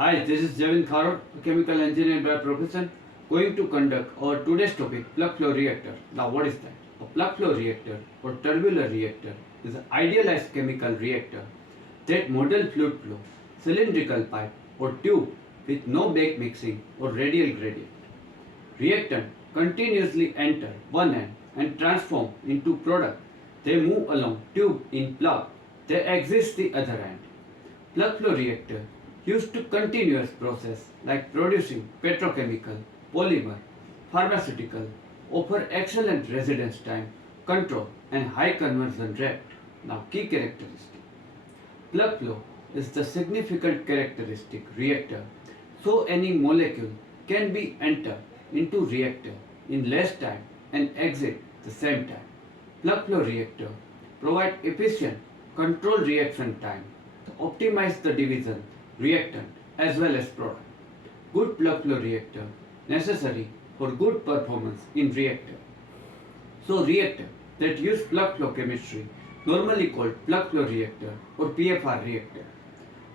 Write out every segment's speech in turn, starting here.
Hi, this is javinkharod, a chemical engineer by profession, going to conduct our today's topic, plug flow reactor. Now, what is that? A plug flow reactor or tubular reactor is an idealized chemical reactor that model fluid flow, cylindrical pipe or tube with no back mixing or radial gradient. Reactant continuously enter one end and transform into product. They move along tube in plug. They exit the other end. Plug flow reactor used to continuous process like producing petrochemical, polymer, pharmaceutical, offer excellent residence time, control and high conversion rate. Now key characteristic. Plug flow is the significant characteristic reactor so any molecule can be entered into reactor in less time and exit the same time. Plug flow reactor provide efficient control reaction time to optimize the division reactant as well as product. Good plug flow reactor necessary for good performance in reactor. So reactor that use plug flow chemistry normally called plug flow reactor or PFR reactor.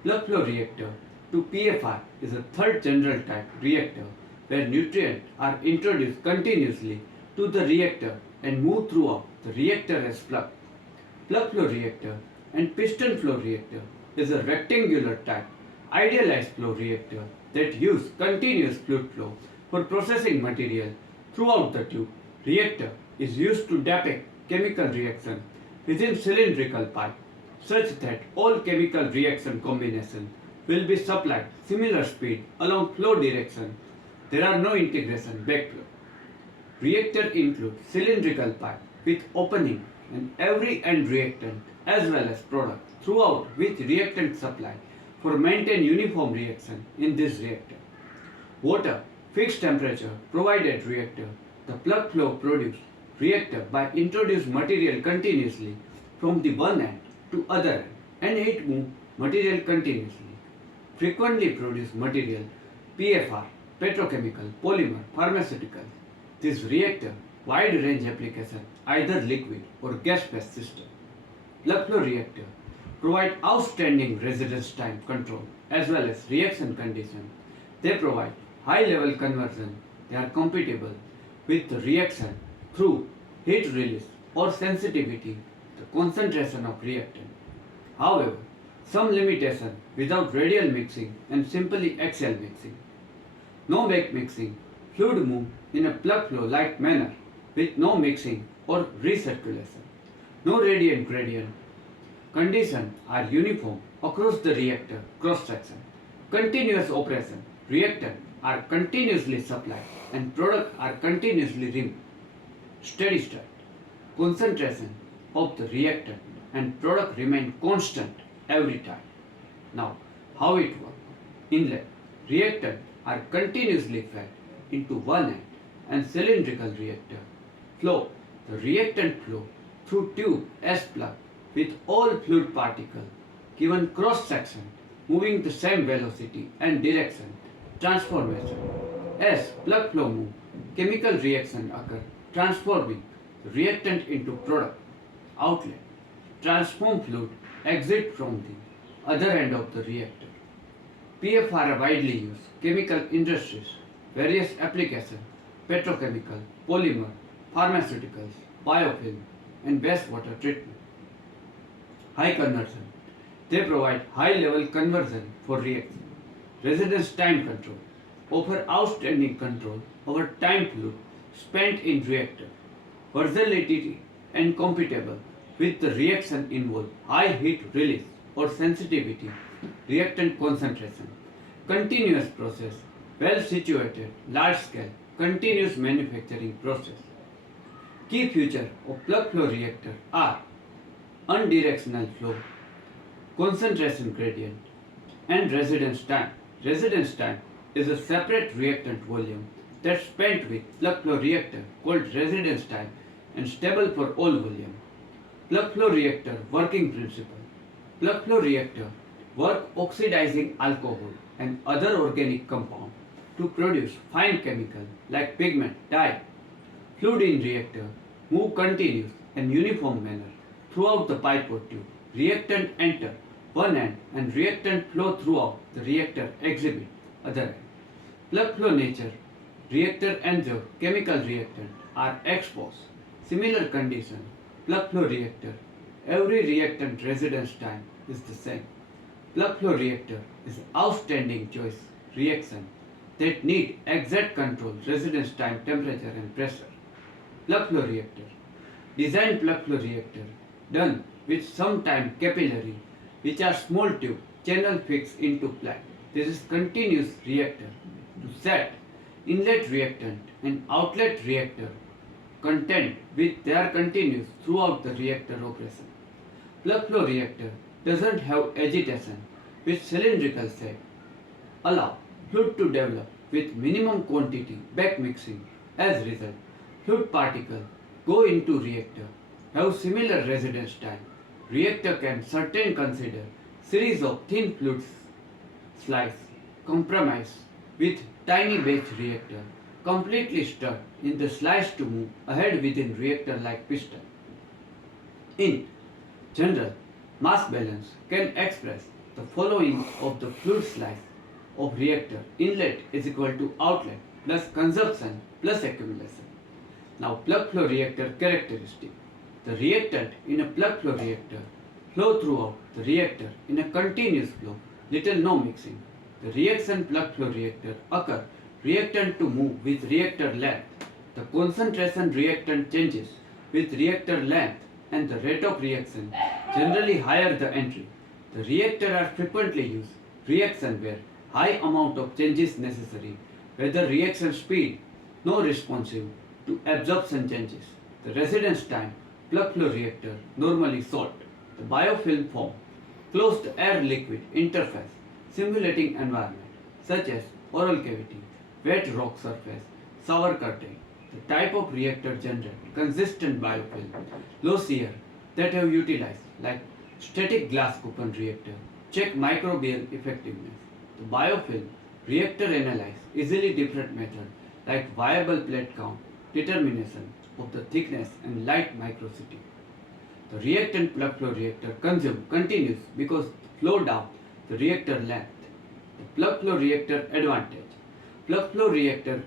Plug flow reactor to PFR is a third general type reactor where nutrients are introduced continuously to the reactor and move throughout the reactor as plug. Plug flow reactor and piston flow reactor is a rectangular type idealized flow reactor that use continuous fluid flow for processing material throughout the tube. Reactor is used to depict chemical reaction within cylindrical pipe such that all chemical reaction combination will be supplied similar speed along flow direction. There are no integration backflow. Reactor includes cylindrical pipe with opening and every end reactant as well as product throughout with reactant supply for maintain uniform reaction in this reactor. Water, fixed temperature provided reactor. The plug flow produced reactor by introduce material continuously from the one end to other end and it move material continuously. Frequently produce material PFR, petrochemical, polymer, pharmaceutical. This reactor wide range application either liquid or gas based system. Plug flow reactor provide outstanding residence time control as well as reaction condition. They provide high level conversion. They are compatible with the reaction through heat release or sensitivity, the concentration of reactant. However, some limitation without radial mixing and simply axial mixing. No back mixing, fluid move in a plug flow like manner with no mixing or recirculation. No radiant gradient. Conditions are uniform across the reactor cross section. Continuous operation. Reactant are continuously supplied and product are continuously removed. Steady state. Concentration of the reactant and product remain constant every time. Now, how it works? Inlet. Reactant are continuously fed into one end and cylindrical reactor. Flow. The reactant flow through tube as plug with all fluid particles given cross section moving the same velocity and direction. Transformation. As plug flow move, chemical reaction occur transforming the reactant into product. Outlet. Transform fluid exit from the other end of the reactor. PFR are widely used chemical industries, various applications, petrochemical, polymer, pharmaceuticals, biofilm, and wastewater treatment. High conversion. They provide high level conversion for reaction. Residence time control. Offer outstanding control over time fluid spent in reactor. Versatility and compatible with the reaction involve high heat release or sensitivity, reactant concentration, continuous process, well situated, large scale, continuous manufacturing process. Key features of plug flow reactor are unidirectional flow, concentration gradient, and residence time. Residence time is a separate reactant volume that's spent with plug flow reactor called residence time and stable for all volume. Plug flow reactor working principle. Plug flow reactor work oxidizing alcohol and other organic compound to produce fine chemical like pigment, dye. Fluid in reactor move continuous and uniform manner throughout the pipe or tube. Reactant enter one end and reactant flow throughout the reactor exhibit other end. Plug flow nature, reactor and the chemical reactant are exposed. Similar condition, plug flow reactor, every reactant residence time is the same. Plug flow reactor is outstanding choice reaction that need exact control residence time, temperature and pressure. Plug flow reactor. Design plug flow reactor done with sometime capillary which are small tube channel fixed into plug. This is continuous reactor to set inlet reactant and outlet reactor content with their continuous throughout the reactor operation. Plug flow reactor doesn't have agitation with cylindrical shape. Allow fluid to develop with minimum quantity back mixing. As result, fluid particle go into reactor, have similar residence time. Reactor can certain consider series of thin fluid slice compromise with tiny batch reactor completely stuck in the slice to move ahead within reactor like piston. In general, mass balance can express the following of the fluid slice of reactor inlet is equal to outlet plus consumption plus accumulation. Now plug flow reactor characteristic. The reactant in a plug flow reactor flow throughout the reactor in a continuous flow, little no mixing. The reaction plug flow reactor occur reactant to move with reactor length. The concentration reactant changes with reactor length and the rate of reaction generally higher the entry. The reactor are frequently used reaction where high amount of changes necessary, whether reaction speed no responsive to absorption changes. The residence time plug flow reactor normally short. The biofilm form closed air liquid interface simulating environment such as oral cavity, wet rock surface, shower curtain. The type of reactor generate consistent biofilm, low shear that have utilized like static glass coupon reactor, check microbial effectiveness. The biofilm reactor analyze easily different method like viable plate count, determination of the thickness and light microsity. The reactant plug flow reactor consume continuous because flow down the reactor length. The plug flow reactor advantage. Plug flow reactor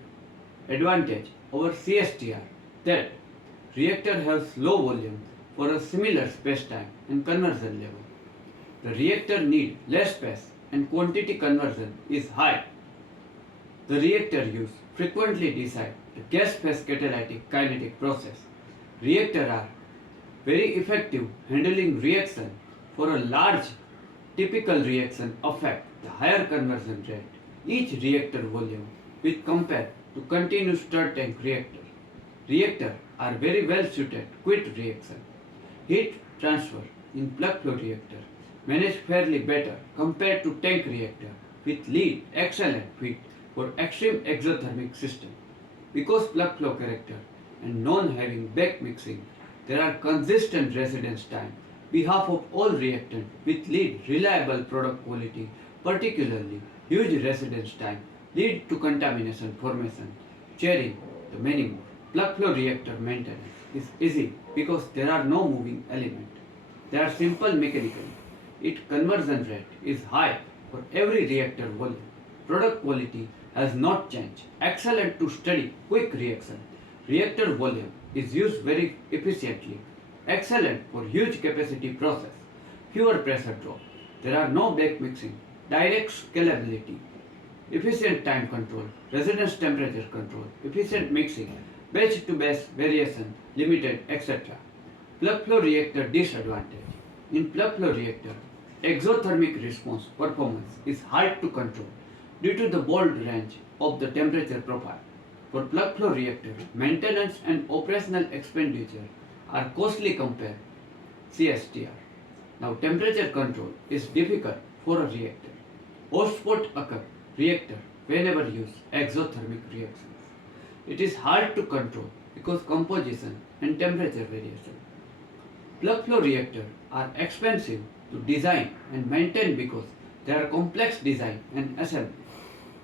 advantage over CSTR that reactor has low volume for a similar space-time and conversion level. The reactor need less space and quantity conversion is high. The reactor use frequently decide the gas phase catalytic kinetic process. Reactor are very effective handling reaction for a large typical reaction affect the higher conversion rate. Each reactor volume with compared to continuous stir tank reactor. Reactor are very well suited quick reaction. Heat transfer in plug flow reactor managed fairly better compared to tank reactor with lead excellent fit for extreme exothermic system. Because plug flow character and non-having back mixing, there are consistent residence time behalf of all reactant with lead reliable product quality, particularly huge residence time lead to contamination formation, chairing the many more. Plug flow reactor maintenance is easy because there are no moving element. They are simple mechanically. Its conversion rate is high for every reactor volume. Product quality has not changed. Excellent to steady quick reaction. Reactor volume is used very efficiently. Excellent for huge capacity process. Fewer pressure drop. There are no back mixing. Direct scalability. Efficient time control. Residence temperature control. Efficient mixing. Batch to batch variation. Limited etc. Plug flow reactor disadvantage. In plug flow reactor, exothermic response performance is hard to control due to the bold range of the temperature profile. For plug flow reactor, maintenance and operational expenditure are costly compared CSTR. Now temperature control is difficult for a reactor. Hotspot occur reactor whenever use exothermic reactions. It is hard to control because composition and temperature variation. Plug flow reactors are expensive to design and maintain because they are complex design and assembly.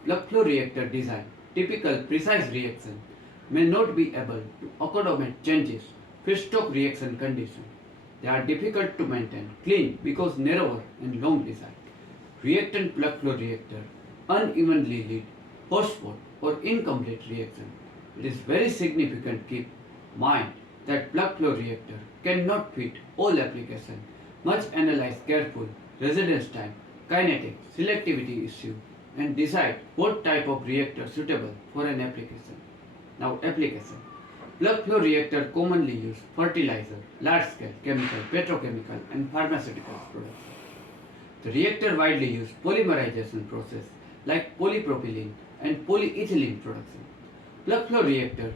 Plug flow reactor design, typical precise reaction, may not be able to accommodate changes, feedstock reaction condition. They are difficult to maintain, clean because narrower and long design. Reactant plug flow reactor, unevenly lit, post-spot or incomplete reaction. It is very significant keep mind that plug flow reactor cannot fit all application. Must analyze careful residence time, kinetic, selectivity issue and decide what type of reactor suitable for an application. Now application. Plug flow reactor commonly use fertilizer, large scale chemical, petrochemical and pharmaceutical products. The reactor widely used polymerization process like polypropylene and polyethylene production. Plug flow reactor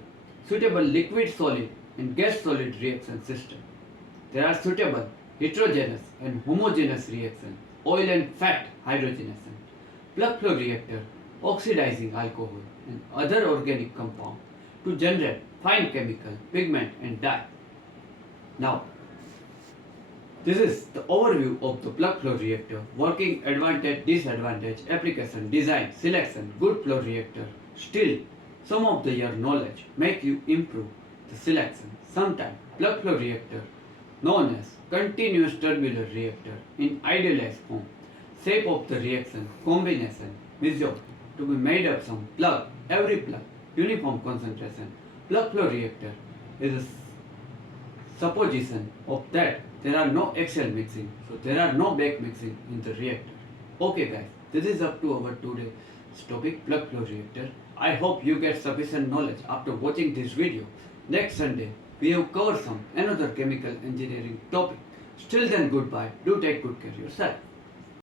suitable liquid solid and gas solid reaction system. There are suitable heterogeneous and homogeneous reaction, oil and fat hydrogenation. Plug flow reactor oxidizing alcohol and other organic compound to generate fine chemical, pigment and dye. Now, this is the overview of the plug flow reactor, working advantage, disadvantage, application, design, selection, good flow reactor. Still, some of the your knowledge make you improve the selection. Sometimes plug flow reactor, known as continuous tubular reactor in idealized form, shape of the reaction, combination, measured to be made of some plug, every plug, uniform concentration. Plug flow reactor is a supposition of that there are no axial mixing, so there are no back mixing in the reactor. Okay guys, this is up to our today's topic, plug flow reactor. I hope you get sufficient knowledge after watching this video. Next Sunday we have covered some another chemical engineering topic. Still then, goodbye. Do take good care of yourself.